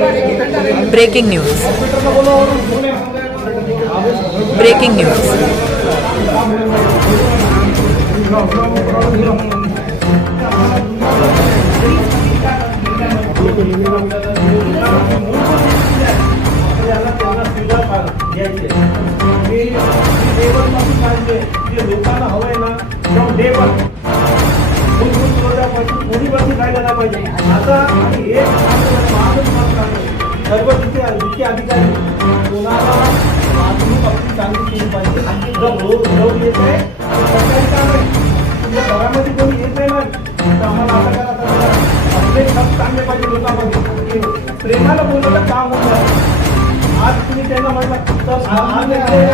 Breaking news, breaking news. लोकांना हवंय ना डे वन कोणीवरती राहिला पाहिजे. आता एक सर्व जिथे अधिकारी कोणाला वाहतूक आपली चांगली केली पाहिजे. रोड येत आहे सरकारी काम आहे, तुमच्या घरामध्ये कोणी येत नाही ना तर आम्हाला आता करा आपले सब चांगले पाहिजे. लोकांमध्ये प्रेमाला बोललं काम होत आहे. आज तुम्ही त्यांना म्हटलं तर समजता नाही.